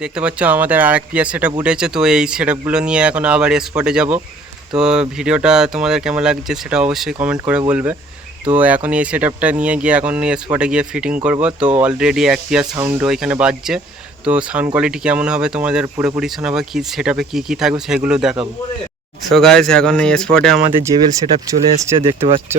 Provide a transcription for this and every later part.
দেখতে পাচ্ছ আমাদের আরেক পিয়ার সেট আপ উঠেছে, তো এই সেট আপগুলো নিয়ে এখন আবার স্পটে যাব। তো ভিডিওটা তোমাদের কেমন লাগছে সেটা অবশ্যই কমেন্ট করে বলবে। তো এখন এই সেট আপটা নিয়ে গিয়ে এখন স্পটে গিয়ে ফিটিং করব। তো অলরেডি এক পিয়ার সাউন্ড ওইখানে বাজছে। তো সাউন্ড কোয়ালিটি কেমন হবে তোমাদের? পুরোপুরি শোনাবো কী? সেট আপে কী কী থাকবে সেগুলো দেখাবো। সো গাইস এখন এই স্পটে আমাদের জেবেল সেট চলে এসছে দেখতে পাচ্ছ।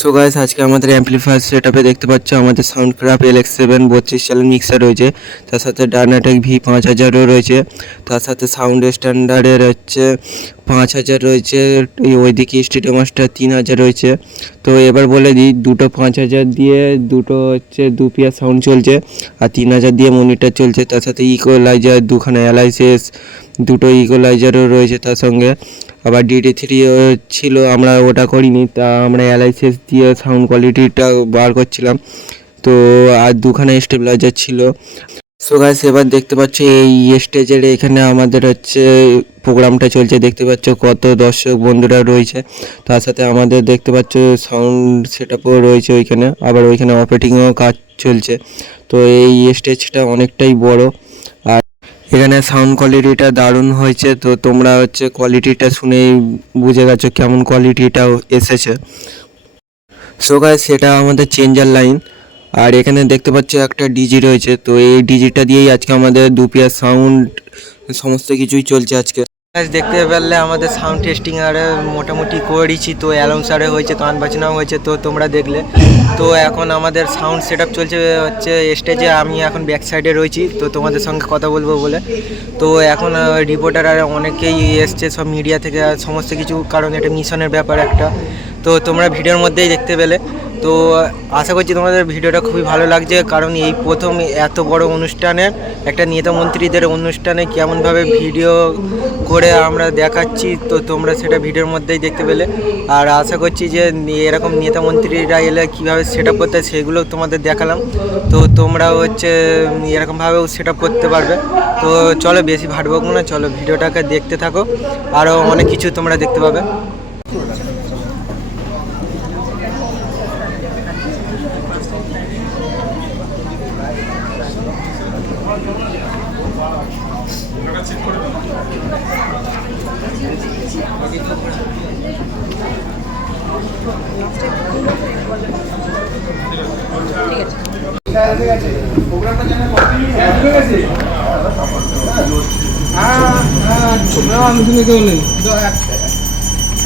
সো গাইস আজকে আমাদের অ্যাম্পলিফায়ার সেট আপে দেখতে পাচ্ছ আমাদের Soundcraft L X seven বত্রিশ চালের মিক্সার রয়েছে। তার সাথে ডার্নাটেক ভি পাঁচ হাজারও রয়েছে। তার সাথে সাউন্ড স্ট্যান্ডার্ডের হচ্ছে পাঁচ হাজার রয়েছে। ওইদিকে স্টুডিও মাস্টার তিন হাজার রয়েছে। তো এবার বলে দিই, দুটো পাঁচ হাজার দিয়ে দুটো হচ্ছে দু পিয়ার সাউন্ড চলছে আর তিন হাজার দিয়ে মনিটর চলছে। তার সাথে ইকোলাইজার দুখানা অ্যালাইসিস দুটো ইকোলাইজারও রয়েছে তার সঙ্গে। আবার ডিডি থ্রি ছিল, আমরা ওটা করিনি, তা আমরা অ্যালাইসিস দিয়ে সাউন্ড কোয়ালিটিটা বার করছিলাম। তো আর দুখানা স্টেবিলাইজার ছিল। সো গাইস এবার দেখতে পাচ্ছ, এই স্টেজের এখানে আমাদের হচ্ছে প্রোগ্রামটা চলছে। দেখতে পাচ্ছ কত দর্শক বন্ধুরা রয়েছে। তার সাথে আমাদের দেখতে পাচ্ছ সাউন্ড সেট রয়েছে ওইখানে। আবার ওইখানে অপারেটিংও কাজ চলছে। তো এই স্টেজটা অনেকটাই বড়। এখানে সাউন্ড কোয়ালিটিটা দারুণ হয়েছে, তো তোমরা হচ্ছে কোয়ালিটিটা শুনেই বুঝে গেছো কেমন কোয়ালিটিটাও এসেছে। সো গাই সেটা আমাদের চেঞ্জার লাইন আর এখানে দেখতে পাচ্ছ একটা ডিজি রয়েছে, তো এই ডিজিটা দিয়েই আজকে আমাদের দুপিয়ার সাউন্ড সমস্ত কিছুই চলছে আজকে। দেখতে পারলে আমাদের সাউন্ড টেস্টিং আর মোটামুটি করেছি। তো অ্যালাউন্সারে হয়েছে, গান বাজনাও হয়েছে, তো তোমরা দেখলে। তো এখন আমাদের সাউন্ড সেট চলছে হচ্ছে স্টেজে আমি এখন ব্যাক সাইডে রয়েছি, তো তোমাদের সঙ্গে কথা বলব বলে। তো এখন রিপোর্টার আর অনেকেই এসছে সব মিডিয়া থেকে, আর সমস্ত কিছু, কারণ এটা মিশনের ব্যাপার একটা। তো তোমরা ভিডিওর মধ্যেই দেখতে পেলে। তো আশা করছি তোমাদের ভিডিওটা খুবই ভালো লাগছে, কারণ এই প্রথম এত বড় অনুষ্ঠানে একটা নেতা মন্ত্রীদের অনুষ্ঠানে কেমনভাবে ভিডিও করে আমরা দেখাচ্ছি, তো তোমরা সেটা ভিডিওর মধ্যেই দেখতে পেলে। আর আশা করছি যে এরকম নেতা মন্ত্রীরা এলে কীভাবে সেট আপ করতে সেগুলো তোমাদের দেখালাম। তো তোমরা হচ্ছে, এরকমভাবেও সেট আপ করতে পারবে। তো চলো বেশি ভাটবো না, চলো ভিডিওটাকে দেখতে থাকো। আরও অনেক কিছু তোমরা দেখতে পাবে। একবার চেক করে দেবো তুমি কেউ নেই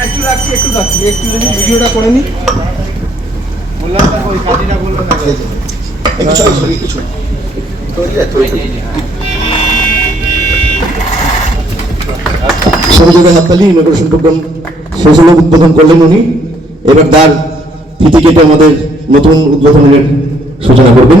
একটু রাখছি একটু রাখছি একটু যদি ভিডিওটা করে নি বললাম ওই কাজিটা বলল সহযোগে হাততালি ইনোগ্রেশন প্রোগ্রাম শেষ হলো উদ্বোধন করলেন উনি। এবার তার ফিতে কেটে আমাদের নতুন উদ্বোধনের সূচনা করবেন।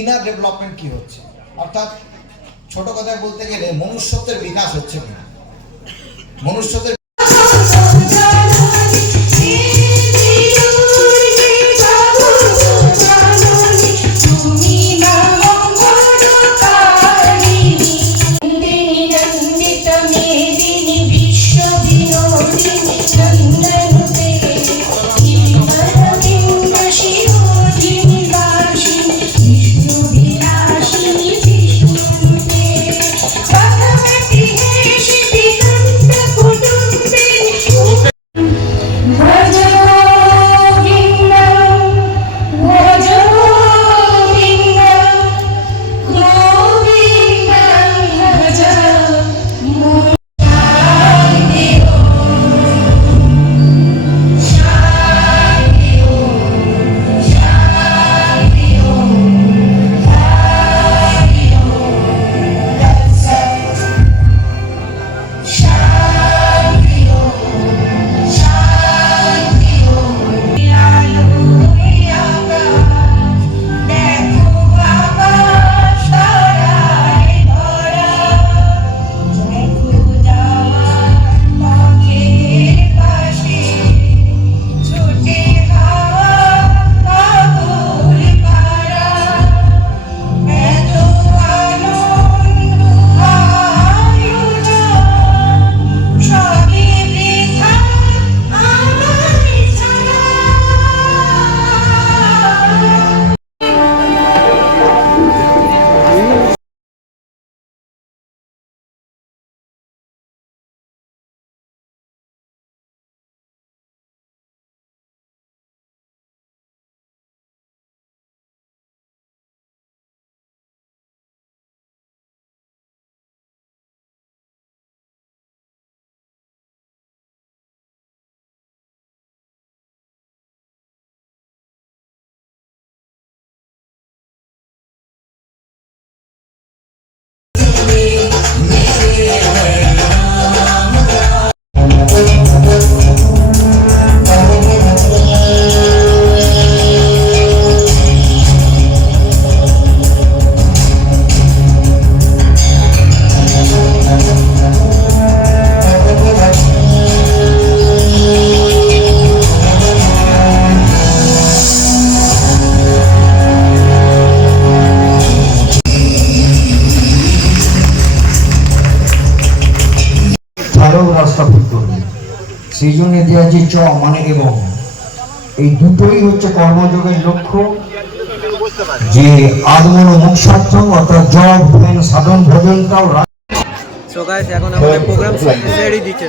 ইনার ডেভেলপমেন্ট কি হচ্ছে? অর্থাৎ ছোট কথায় বলতে গেলে মনুষ্যত্বের বিকাশ হচ্ছে কিনা? মনুষ্যত্বের ভালো রাস্তা ঠিক করবে সেই জন্য দেওয়া যে চ মানে এবং। এই দুটোই হচ্ছে কর্মযোগের লক্ষ্য। যে আগমন ও মোক্ষার্থম অর্থাৎ জব ভোজন সাধন ভোজনটাও সো গাইস এখন আমাদের প্রোগ্রাম দিচ্ছে।